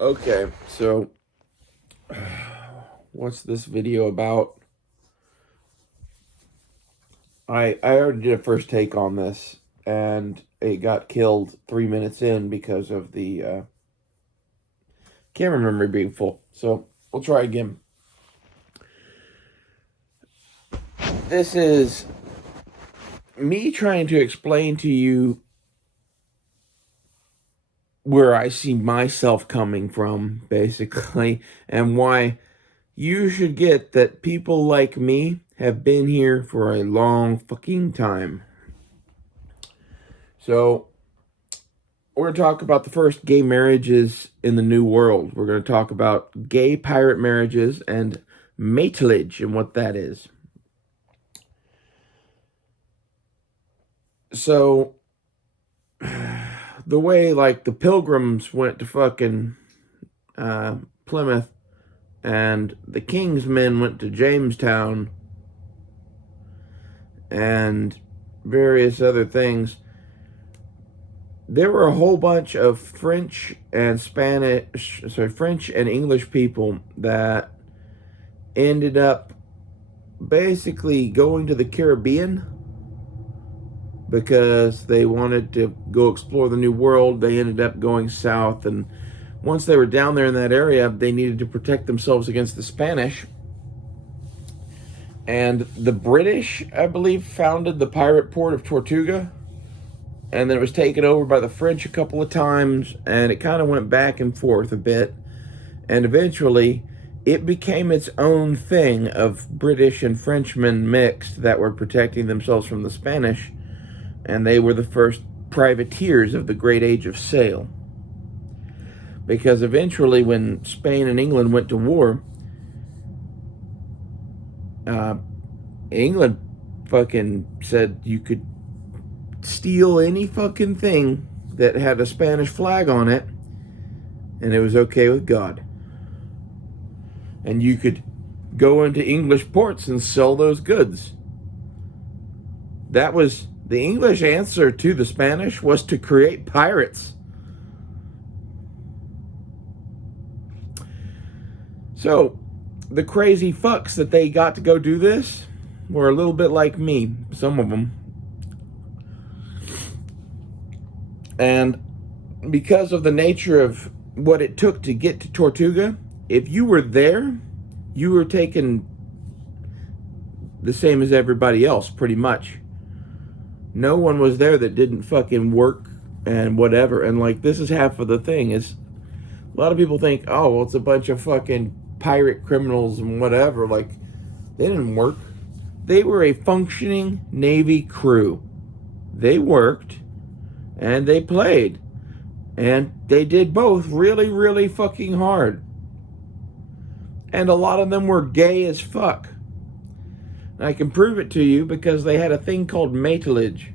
Okay, so what's this video about? I already did a first take on this, and it got killed 3 minutes in because of the camera memory being full. So we'll try again. This is me trying to explain to you where I see myself coming from, basically, and why you should get that people like me have been here for a long fucking time. So, we're going to talk about the first gay marriages in the New World. We're going to talk about gay pirate marriages and matiage and what that is. So, the way, like, the Pilgrims went to fucking Plymouth and the King's men went to Jamestown and various other things, there were a whole bunch of French and English people that ended up basically going to the Caribbean because they wanted to go explore the New World. They ended up going south, and once they were down there in that area, they needed to protect themselves against the Spanish. And the British, I believe, founded the pirate port of Tortuga, and then it was taken over by the French a couple of times, and it kind of went back and forth a bit, and eventually it became its own thing of British and Frenchmen mixed that were protecting themselves from the Spanish, and they were the first privateers of the Great Age of Sail. Because eventually, when Spain and England went to war, England fucking said you could steal any fucking thing that had a Spanish flag on it, and it was okay with God. And you could go into English ports and sell those goods. That was the English answer to the Spanish, was to create pirates. So, the crazy fucks that they got to go do this were a little bit like me, some of them. And because of the nature of what it took to get to Tortuga, if you were there, you were taken the same as everybody else, pretty much. No one was there that didn't fucking work and whatever. And like, this is half of the thing, is a lot of people think, oh, well, it's a bunch of fucking pirate criminals and whatever. Like, they didn't work. They were a functioning Navy crew. They worked and they played. And they did both really, really fucking hard. And a lot of them were gay as fuck. And I can prove it to you because they had a thing called matiage,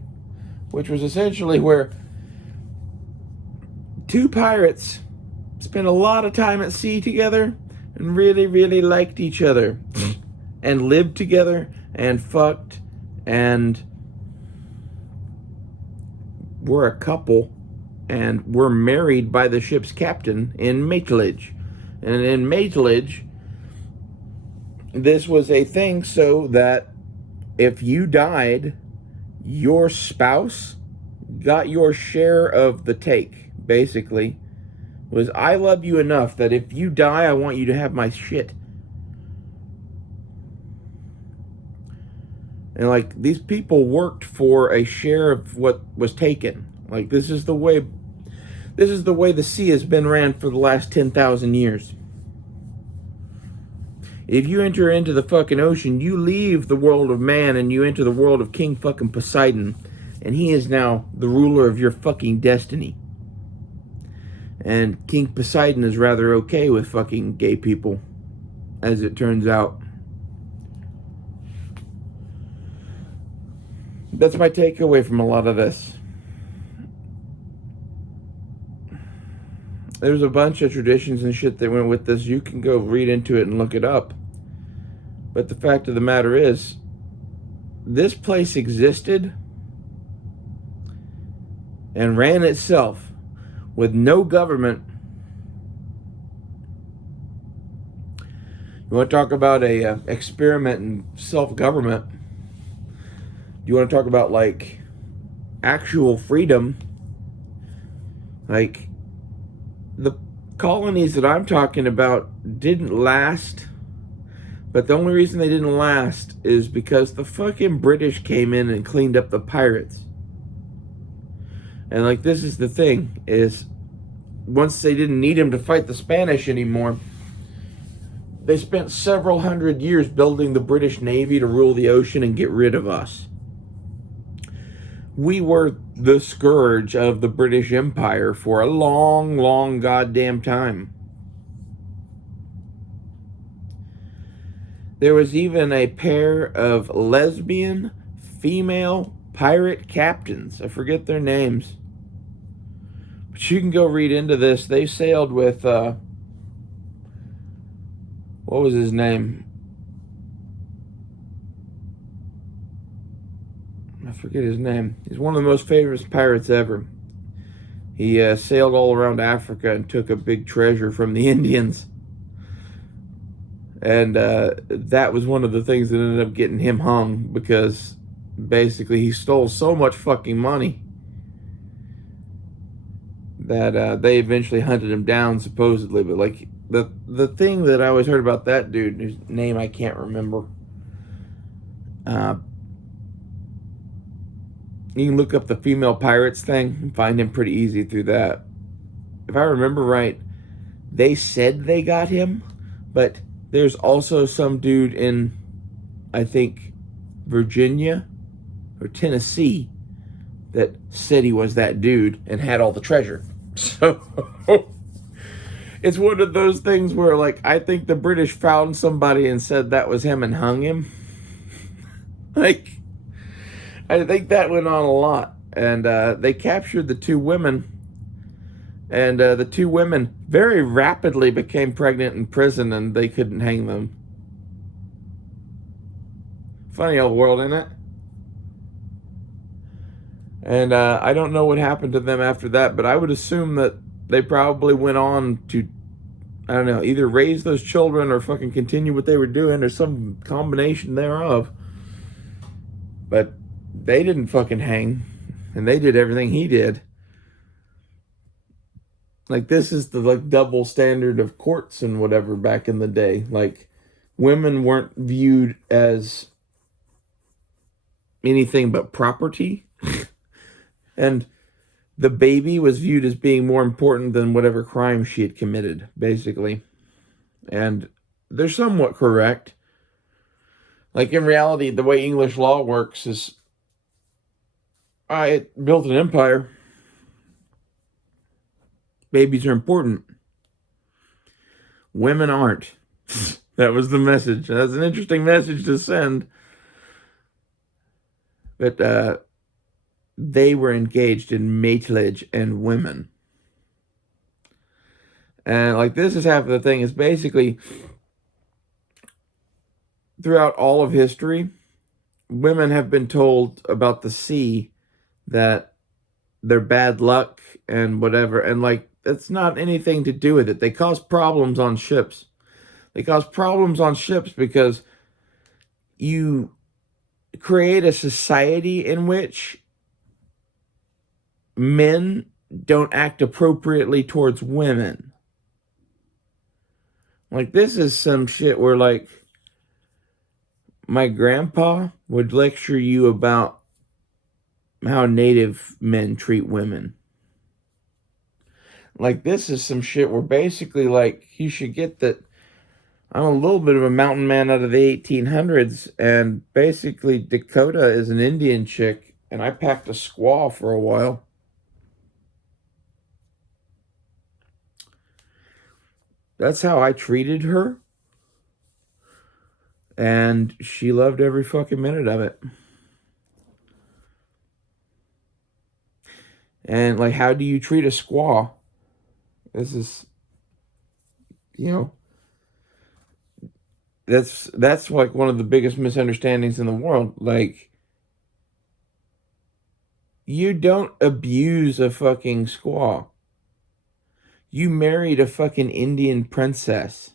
which was essentially where two pirates spent a lot of time at sea together and really, really liked each other and lived together and fucked and were a couple and were married by the ship's captain in matiage. And in matiage, this was a thing so that if you died, your spouse got your share of the take, basically. Was, I love you enough that if you die, I want you to have my shit. And like, these people worked for a share of what was taken. Like, this is the way the sea has been ran for the last 10,000 years. If you enter into the fucking ocean, you leave the world of man and you enter the world of King fucking Poseidon. And he is now the ruler of your fucking destiny. And King Poseidon is rather okay with fucking gay people, as it turns out. That's my takeaway from a lot of this. There's a bunch of traditions and shit that went with this. You can go read into it and look it up. But the fact of the matter is, this place existed and ran itself with no government You want to talk about a experiment in self-government? You want to talk about like actual freedom? Like the colonies that I'm talking about didn't last, but the only reason they didn't last is because the fucking British came in and cleaned up the pirates. And like this is the thing is once they didn't need him to fight the Spanish anymore, they spent several hundred years building the British Navy to rule the ocean and get rid of us. We were the scourge of the British Empire for a long, long goddamn time. There was even a pair of lesbian female pirate captains. I forget their names. But you can go read into this. They sailed with, what was his name? I forget his name. He's one of the most famous pirates ever. He sailed all around Africa and took a big treasure from the Indians. And that was one of the things that ended up getting him hung, because basically he stole so much fucking money that they eventually hunted him down, supposedly. But like the thing that I always heard about that dude, whose name I can't remember, you can look up the female pirates thing and find him pretty easy through that. If I remember right, they said they got him, but there's also some dude in, I think, Virginia or Tennessee that said he was that dude and had all the treasure. So it's one of those things where, like, I think the British found somebody and said that was him and hung him. Like, I think that went on a lot. And they captured the two women. And the two women very rapidly became pregnant in prison, and they couldn't hang them. Funny old world, isn't it? And I don't know what happened to them after that, but I would assume that they probably went on to, I don't know, either raise those children or fucking continue what they were doing or some combination thereof. But they didn't fucking hang, and they did everything he did. Like, this is the like double standard of courts and whatever back in the day. Like, women weren't viewed as anything but property. And the baby was viewed as being more important than whatever crime she had committed, basically. And they're somewhat correct. Like, in reality, the way English law works is, it built an empire. Babies are important. Women aren't. That was the message. That's an interesting message to send. But they were engaged in matiage and women. And like, this is half of the thing, is basically throughout all of history, women have been told about the sea that they're bad luck and whatever. And like, it's not anything to do with it. They cause problems on ships. They cause problems on ships because you create a society in which men don't act appropriately towards women. Like, this is some shit where, like, my grandpa would lecture you about how native men treat women. Like, this is some shit where basically, like, you should get that I'm a little bit of a mountain man out of the 1800s, and basically Dakota is an Indian chick, and I packed a squaw for a while. That's how I treated her. And she loved every fucking minute of it. And, like, how do you treat a squaw? This is, you know, that's like one of the biggest misunderstandings in the world. Like, you don't abuse a fucking squaw. You married a fucking Indian princess.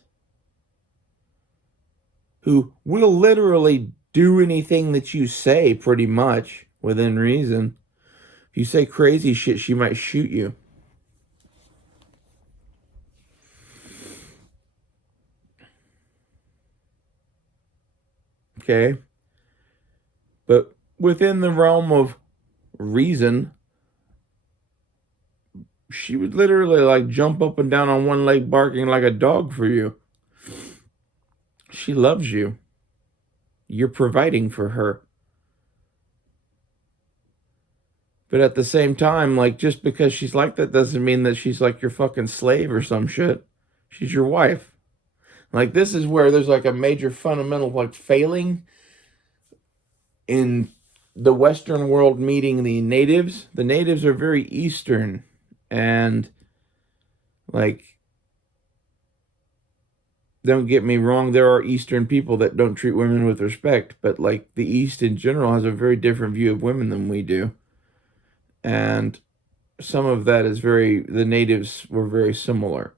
who will literally do anything that you say pretty much within reason. If you say crazy shit, she might shoot you. Okay? But within the realm of reason, she would literally like jump up and down on one leg barking like a dog for you. She loves you. You're providing for her. But at the same time, like, just because she's like that doesn't mean that she's like your fucking slave or some shit. She's your wife. Like, this is where there's like a major fundamental like failing in the Western world meeting the natives. The natives are very Eastern, and like, don't get me wrong, there are Eastern people that don't treat women with respect, but like the East in general has a very different view of women than we do. And some of that is the natives were very similar.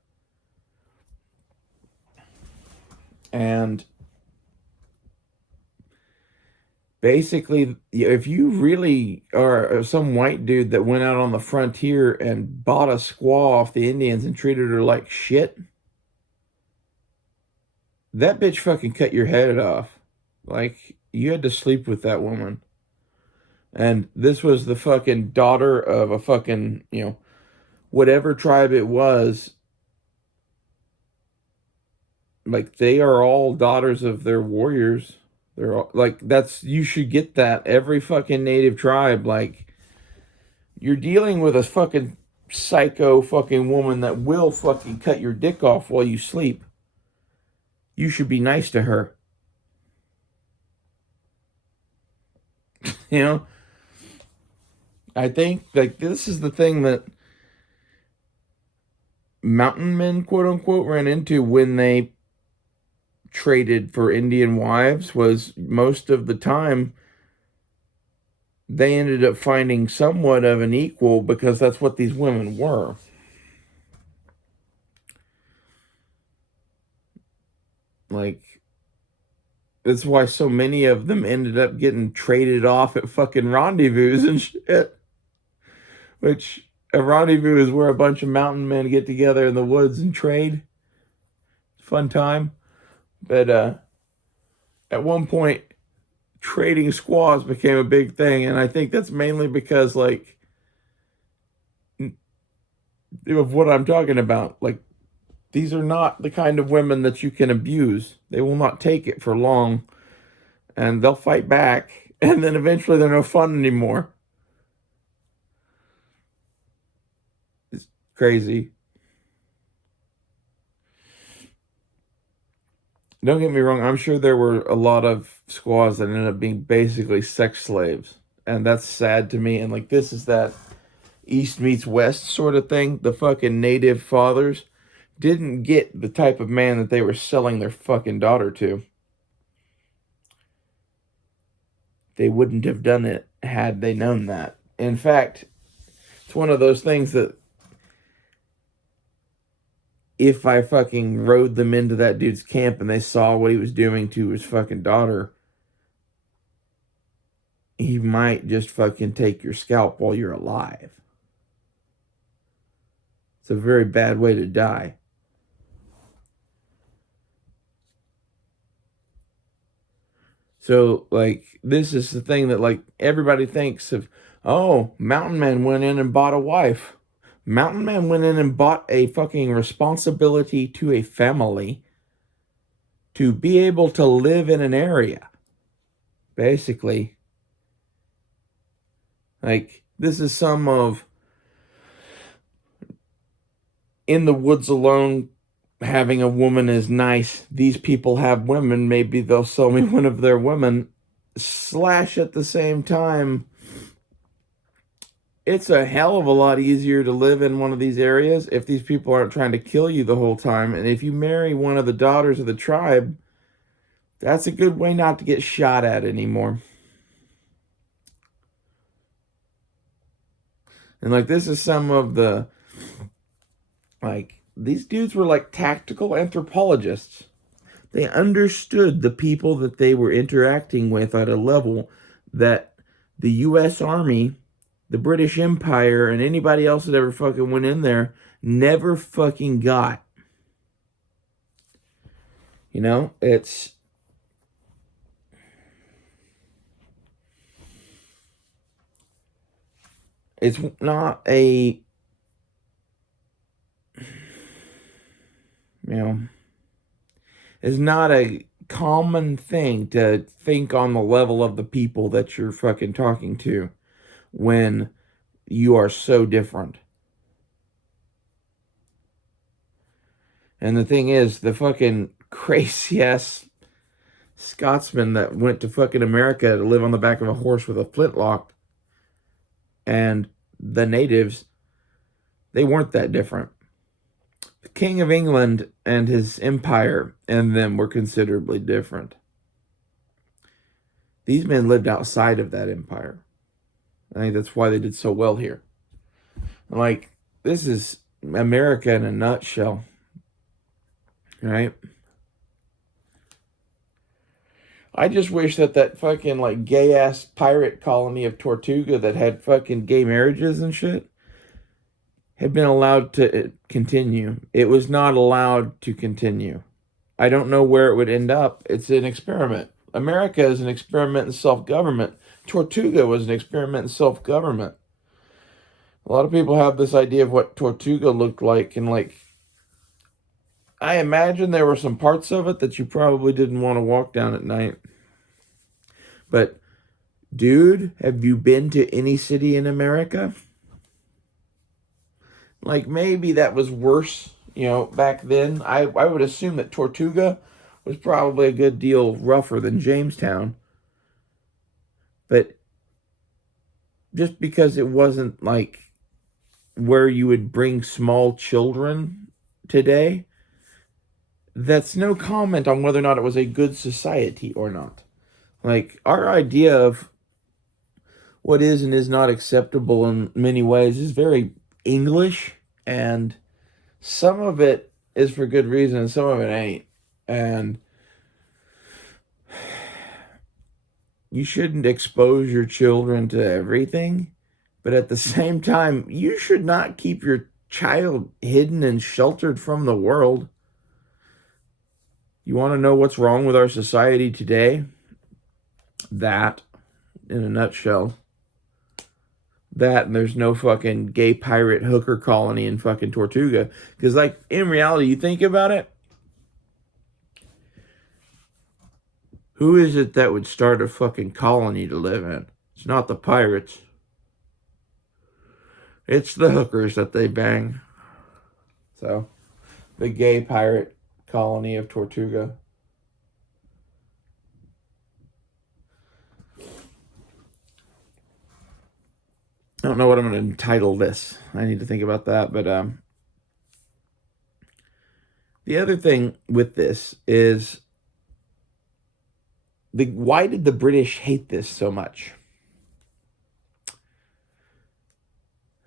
And basically, if you really are some white dude that went out on the frontier and bought a squaw off the Indians and treated her like shit, that bitch fucking cut your head off. Like, you had to sleep with that woman. And this was the fucking daughter of a fucking, whatever tribe it was. Like, they are all daughters of their warriors. They're all, like, you should get that. Every fucking native tribe, like, you're dealing with a fucking psycho fucking woman that will fucking cut your dick off while you sleep. You should be nice to her. You know? I think, like, this is the thing that mountain men, quote unquote, ran into when they traded for Indian wives, was most of the time they ended up finding somewhat of an equal, because that's what these women were. Like, that's why so many of them ended up getting traded off at fucking rendezvous and shit. Which, a rendezvous is where a bunch of mountain men get together in the woods and trade. Fun time. But at one point, trading squaws became a big thing, and I think that's mainly because, like, of what I'm talking about. Like, these are not the kind of women that you can abuse. They will not take it for long, and they'll fight back, and then eventually they're no fun anymore. It's crazy. Don't get me wrong, I'm sure there were a lot of squaws that ended up being basically sex slaves, and that's sad to me. And like, this is that East meets West sort of thing. The fucking native fathers didn't get the type of man that they were selling their fucking daughter to. They wouldn't have done it had they known that. In fact, it's one of those things that if I fucking rode them into that dude's camp and they saw what he was doing to his fucking daughter, he might just fucking take your scalp while you're alive. It's a very bad way to die. So, like, this is the thing that, like, everybody thinks of, oh, mountain man went in and bought a wife. Mountain man went in and bought a fucking responsibility to a family to be able to live in an area. Basically. Like, this is some of in the woods alone, having a woman is nice. These people have women. Maybe they'll sell me one of their women. Slash, at the same time, it's a hell of a lot easier to live in one of these areas if these people aren't trying to kill you the whole time. And if you marry one of the daughters of the tribe, that's a good way not to get shot at anymore. And like, this is some of the, like, these dudes were like tactical anthropologists. They understood the people that they were interacting with at a level that the U.S. Army, the British Empire, and anybody else that ever fucking went in there never fucking got. You know, it's not a, it's not a common thing to think on the level of the people that you're fucking talking to when you are so different. And the thing is, the fucking crazy ass Scotsman that went to fucking America to live on the back of a horse with a flintlock, and the natives, they weren't that different. The King of England and his empire and them were considerably different. These men lived outside of that empire. I think that's why they did so well here. Like, this is America in a nutshell. Right? I just wish that fucking, like, gay-ass pirate colony of Tortuga that had fucking gay marriages and shit had been allowed to continue. It was not allowed to continue. I don't know where it would end up. It's an experiment. America is an experiment in self-government. Tortuga was an experiment in self-government. A lot of people have this idea of what Tortuga looked like, and, like, I imagine there were some parts of it that you probably didn't want to walk down at night. But, dude, have you been to any city in America? Like, maybe that was worse, back then. I would assume that Tortuga was probably a good deal rougher than Jamestown. But just because it wasn't, like, where you would bring small children today, that's no comment on whether or not it was a good society or not. Like, our idea of what is and is not acceptable in many ways is very English, and some of it is for good reason and some of it ain't. And you shouldn't expose your children to everything, but at the same time, you should not keep your child hidden and sheltered from the world. You want to know what's wrong with our society today? That, in a nutshell. That, and there's no fucking gay pirate hooker colony in fucking Tortuga. Because, like, in reality, you think about it, who is it that would start a fucking colony to live in? It's not the pirates. It's the hookers that they bang. So, the gay pirate colony of Tortuga. I don't know what I'm going to entitle this. I need to think about that. But the other thing with this is, why did the British hate this so much?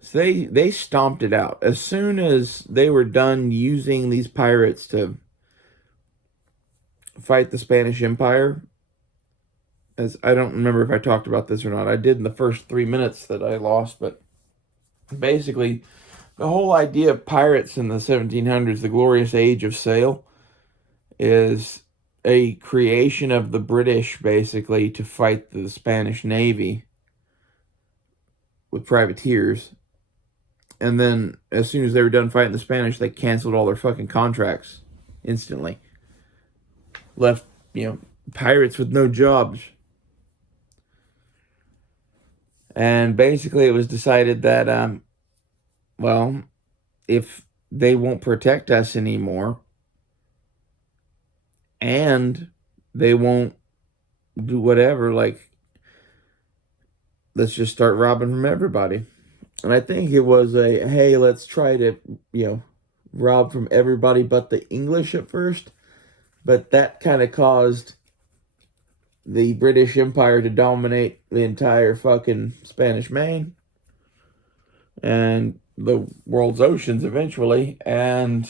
So they stomped it out. As soon as they were done using these pirates to fight the Spanish Empire, as I don't remember if I talked about this or not. I did in the first 3 minutes that I lost, but basically, the whole idea of pirates in the 1700s, the glorious age of sail, is a creation of the British, basically, to fight the Spanish Navy with privateers. And then, as soon as they were done fighting the Spanish, they canceled all their fucking contracts instantly. Left, pirates with no jobs. And basically, it was decided that, if they won't protect us anymore, and they won't do whatever, like, let's just start robbing from everybody. And I think it was hey, let's try to, rob from everybody but the English at first. But that kind of caused the British Empire to dominate the entire fucking Spanish Main and the world's oceans eventually. And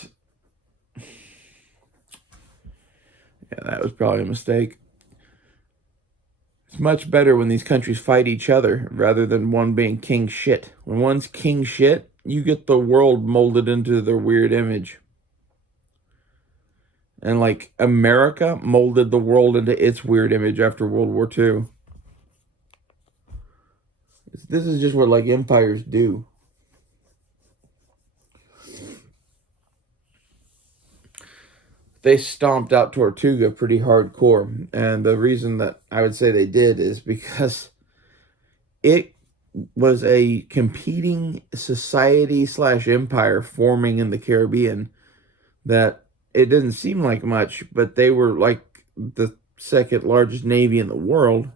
Yeah, that was probably a mistake. It's much better when these countries fight each other rather than one being king shit. When one's king shit, you get the world molded into their weird image. And like America molded the world into its weird image after World War II. This is just what like empires do. They stomped out Tortuga pretty hardcore. And the reason that I would say they did is because it was a competing society slash empire forming in the Caribbean that it didn't seem like much, but they were like the second largest navy in the world.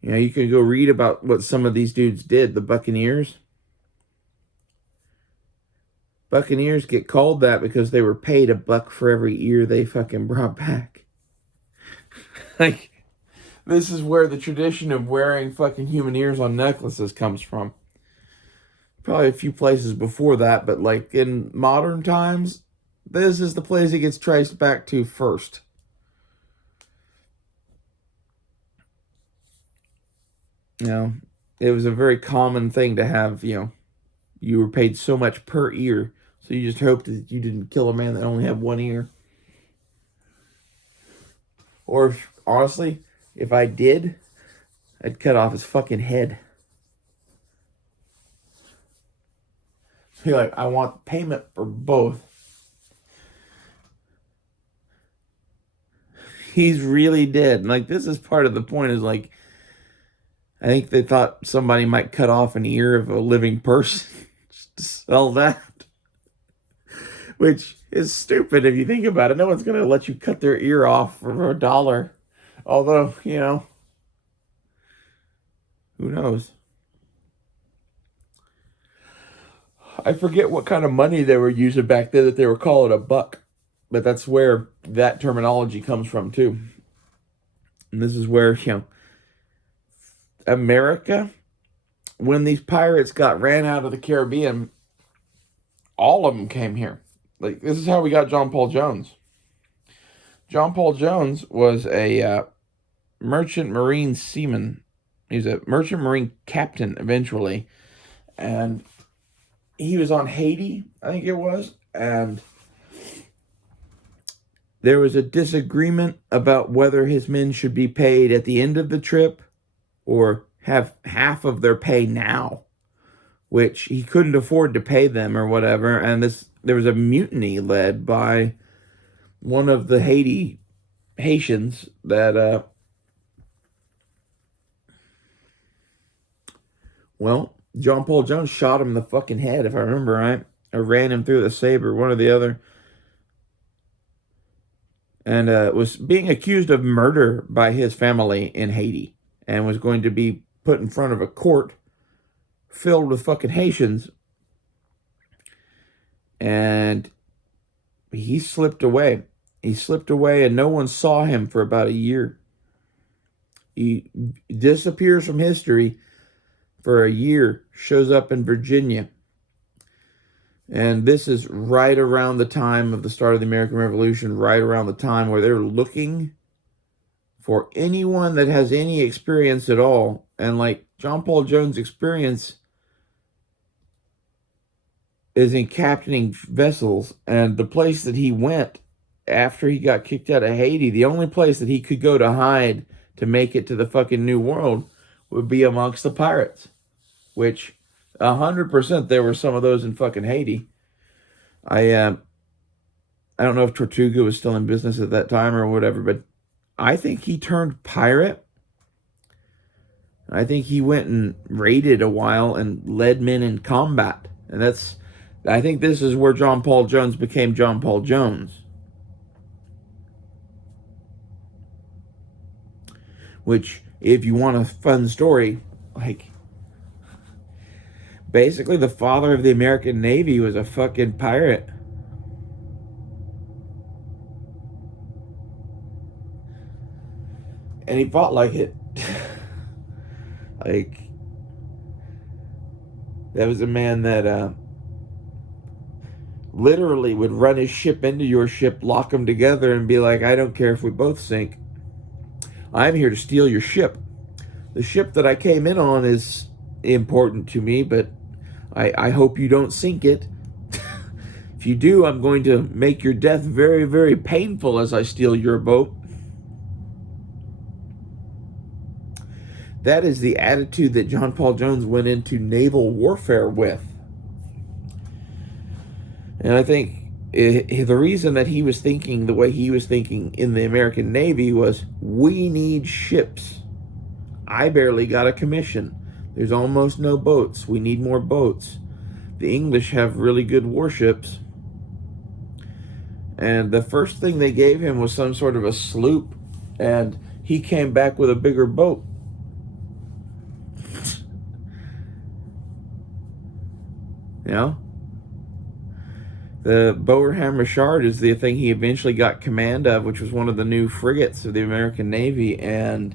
You know, you can go read about what some of these dudes did, the Buccaneers. Buccaneers get called that because they were paid $1 for every ear they fucking brought back. Like, this is where the tradition of wearing fucking human ears on necklaces comes from. Probably a few places before that, but like in modern times, this is the place it gets traced back to first. You know, it was a very common thing to have, you know, you were paid so much per ear, so you just hoped that you didn't kill a man that only had one ear. Or if, honestly, if I did, I'd cut off his fucking head. Be like, I want payment for both. He's really dead. And like, this is part of the point is like, I think they thought somebody might cut off an ear of a living person just to sell that. Which is stupid if you think about it. No one's going to let you cut their ear off for $1. Although, you know, who knows? I forget what kind of money they were using back then that they were calling a buck. But that's where that terminology comes from, too. And this is where, you know, America, when these pirates got ran out of the Caribbean, all of them came here. Like, this is how we got John Paul Jones. John Paul Jones was a merchant marine seaman. He was a merchant marine captain eventually. And he was on Haiti, I think it was. And there was a disagreement about whether his men should be paid at the end of the trip or have half of their pay now, which he couldn't afford to pay them or whatever. And there was a mutiny led by one of the Haitians that, well, John Paul Jones shot him in the fucking head, if I remember right, or ran him through the saber, one or the other. And was being accused of murder by his family in Haiti and was going to be put in front of a court filled with fucking Haitians. And he slipped away. He slipped away and no one saw him for about a year. He disappears from history for a year, shows up in Virginia. And this is right around the time of the start of the American Revolution, right around the time where they're looking for anyone that has any experience at all. And like John Paul Jones' experience is in captaining vessels. And the place that he went after he got kicked out of Haiti, the only place that he could go to hide to make it to the fucking New World would be amongst the pirates. Which 100% there were some of those in fucking Haiti. I don't know if Tortuga was still in business at that time or whatever, but I think he turned pirate. I think he went and raided a while and led men in combat. And I think this is where John Paul Jones became John Paul Jones. Which, if you want a fun story, like, basically the father of the American Navy was a fucking pirate. And he fought like it. Like, that was a man that literally would run his ship into your ship, lock them together, and be like, I don't care if we both sink. I'm here to steal your ship. The ship that I came in on is important to me, but I hope you don't sink it. If you do, I'm going to make your death very, very painful as I steal your boat. That is the attitude that John Paul Jones went into naval warfare with. And I think the reason that he was thinking the way he was thinking in the American Navy was, we need ships. I barely got a commission. There's almost no boats. We need more boats. The English have really good warships. And the first thing they gave him was some sort of a sloop, and he came back with a bigger boat. You know? The Bowerham Richard is the thing he eventually got command of, which was one of the new frigates of the American Navy, and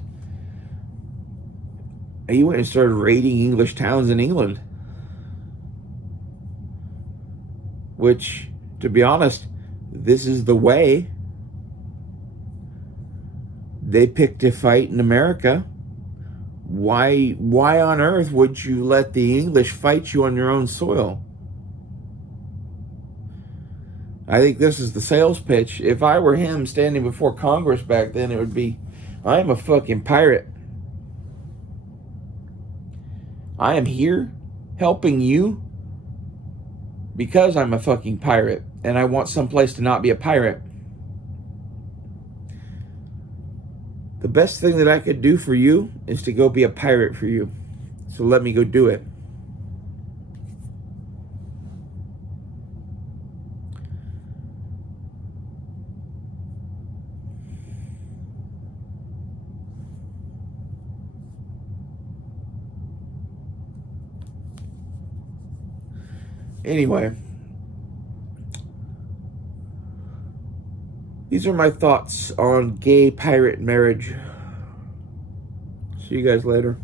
he went and started raiding English towns in England. Which, to be honest, this is the way. They picked a fight in America. Why on earth would you let the English fight you on your own soil? I think this is the sales pitch. If I were him standing before Congress back then, it would be, I'm a fucking pirate. I am here helping you because I'm a fucking pirate, and I want someplace to not be a pirate. The best thing that I could do for you is to go be a pirate for you. So let me go do it. Anyway, these are my thoughts on gay pirate marriage. See you guys later.